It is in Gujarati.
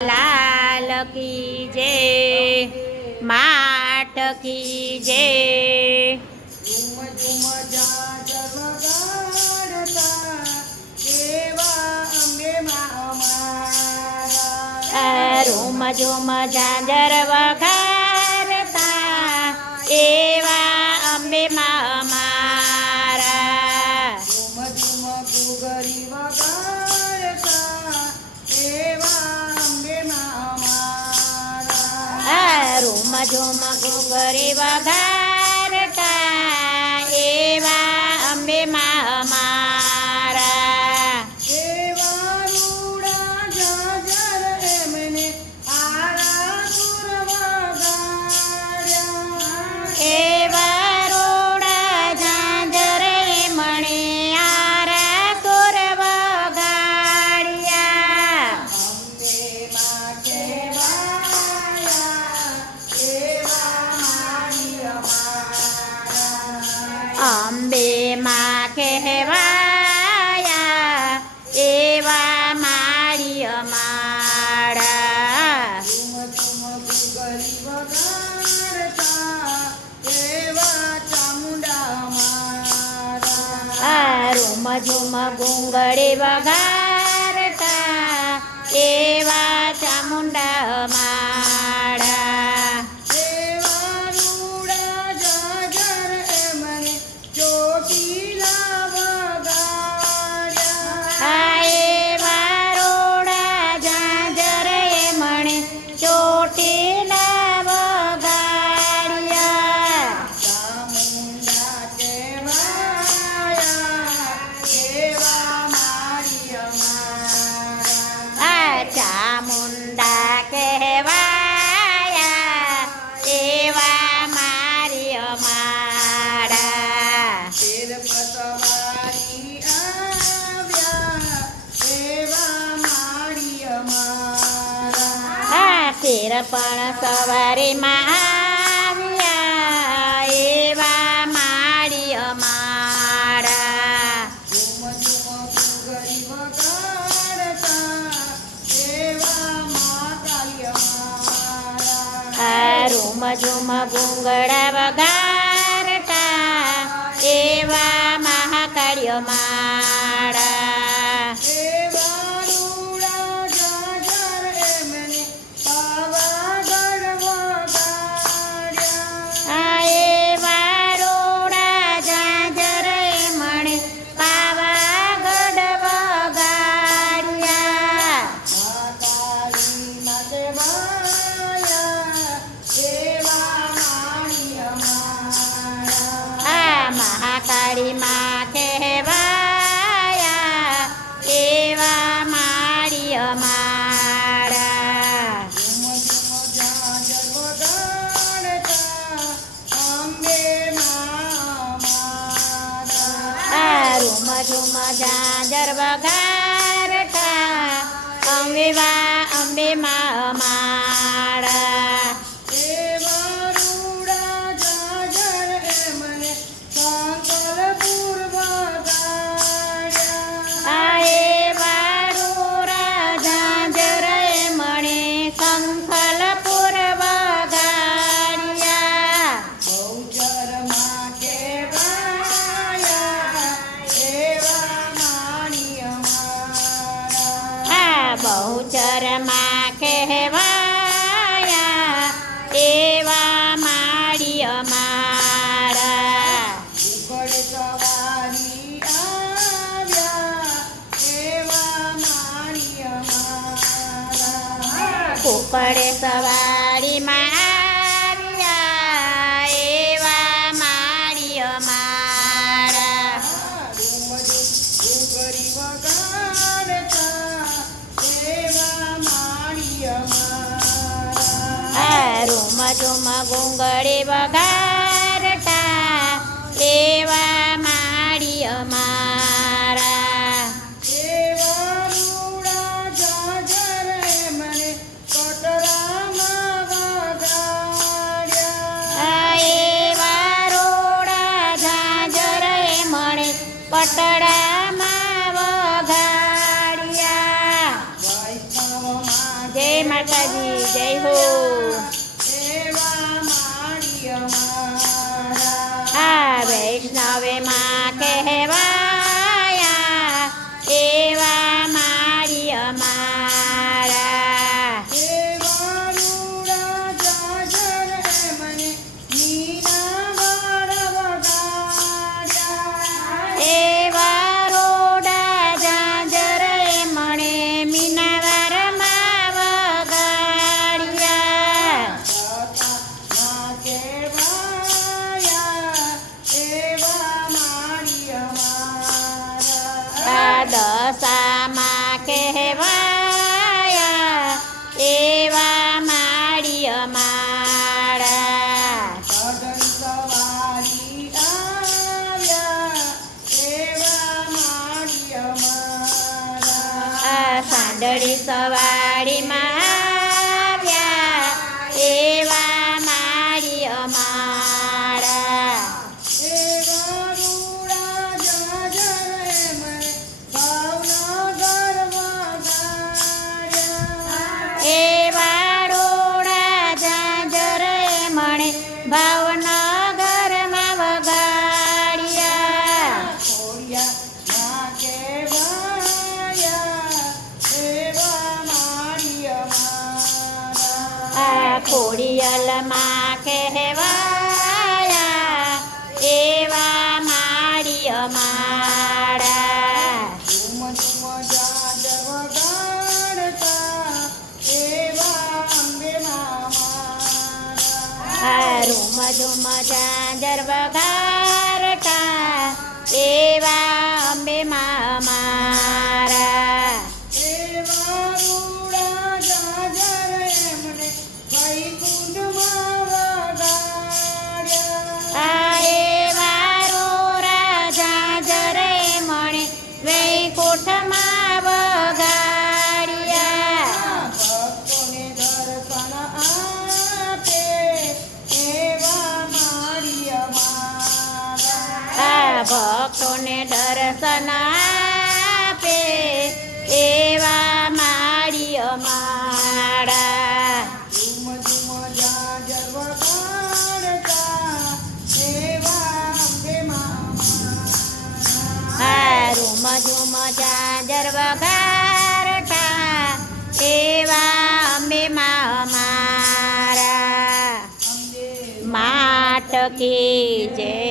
लाल की जय, माठ की जय। झूम झूम झांझर વગાડતા એવા અંબે માં અમારા. રૂમ ઝૂમ ઝાંઝર વગાડતા એવા અંબે માં અમારા. ઝૂમ ઝૂમ ઘૂઘરી વગાડતા એવા અંબે માં અમારા. રૂમ ઝૂમ ઘૂઘરી વગાડતા એવા અંબે માં અમારા. એવા રૂડા ઝાંઝર એમને આરા સુર વગાડ્યા. એવા રોડા ઝાંઝર એમણે આરા સુર વગાડ્યા. અંબે માં કહેવાયા એવા મારી અમારા. અંબે માં કહેવાયા એવા માળી અમારા. ઝૂમ ઝૂમ ઘૂઘરી વગાડતા એવા ચામુંડા અમારા. રૂમ ઝૂમ ઘૂંઘળી વગાડતા એવા ચામુંડા અમારા. એવા રૂડા ઝાંઝર એમને ચોટીલા વગાડ્યા. એવા રોડા ઝાંઝર એમણે ચોટીલા વગાડ્યા. ચામુંડા કહેવાયા એવા મારી અમારા. ચામુંડા કહેવાયા એવા મારી અમારા. શેર પતવારી આવ્યા એવા મારી અમારા. શેર પણ સવારીમાં આવ્યા એવા માળી અમારા. ઝૂમ ઝૂમ ઘૂઘરી વગાડતા એવા માતાલી અમારા. રૂમ ઝૂમ ઘૂંઘળા વગાડતા એવા મહાકાળી અમારા. એવા રૂડા ઝાંઝર એમને પાવાગઢ વગાડ્યા. એવા રોડા ઝાંઝર એમણે પાવાગઢ વગાડ્યા. મહાકાળી માટે વાયા એવા મારી અમારા. મહાકાળી માં કહેવાયા એવા માળી અમારા. ઝૂમ ઝૂમ ઝાંઝર વગાડતા અંબે માં અમારા. રૂમ ઝૂમ ઝાંઝર વગાડતા અંબે માં અમારા. એવા રૂડા ઝાંઝર એમને શંકરપુર વગાડ્યા. એવા રોડા ઝાંઝર એમણે શંખલપુર વગાડ્યા. બહુચરમાં કહેવાયા એવા મારી અમારા. બહુચરમાં કહેવાયા એવા માળી અમારા. ઉકળ સવારી આવ્યા એવા મારી અમારા. કુકડે સવારીમાં આવ્યા એવા માળી અમારા. ઘૂઘરી વગાડતા એવા મારી અમારા. રૂમ ઝૂમ ઘૂંઘળી વગાડતા એવા માળી અમારા. એવા રૂડા ઝાંઝર એમને કટરામાં વગાડ્યા. એવા રોડા ઝાંઝર એમણે પટડામાં વગાડ્યા. વૈષ્ણવમાં જય મા માતાજી જય હો એવા માળી અમારા આ વૈષ્ણવે માં કહેવાયા એવા માળી અમારા એવા રૂડા જાજર મને મીનાવાર વગાડ્યા એવા રોડા જાજર મણે મીનાવારમાં વગાડ્યા માં કહેવાયા એવા માળી અમારા આ દશામાં કહેવાયા એવા માળી અમારા સાધન સવારી આવ્યા એવા માળી અમારા આ સાંડળી સવારીમાં આવ્યા એવા માળી અમારા એવા રૂડા જાજર મને ભાવનગર વગાડ્યા એવા રોડા જાજર મણે ભાવનગરમાં વગાડ્યા ખોડિયા માં કહેવાયા એવા માળી અમારા આ ખોડિયાલમાં કહેવાયા એવા માળી અમારા ઝુમ ઝુમ જાજર વગાડતા રૂમ ઝુમ જાજર વગાડતા એવા અંબે માં અમારા એવા રૂડા જાજર એમણે વૈકુંઠમાં વગાડ્યા આ એવા રોરા જાજર મણે વૈકુંઠમાં વગાડ્યા ભક્તોને દર્શન આપે એવા માળી અમારા આ ભક્તોને દર્શન આપે એવા માળી અમારા ઝુમ ઝુમ જાજર વગાડતા એવા અંબે અમારા આ રૂમ ઝુમ જાજર વગાડતા એવા અંબે માં અમારા અંબે માટ કી જય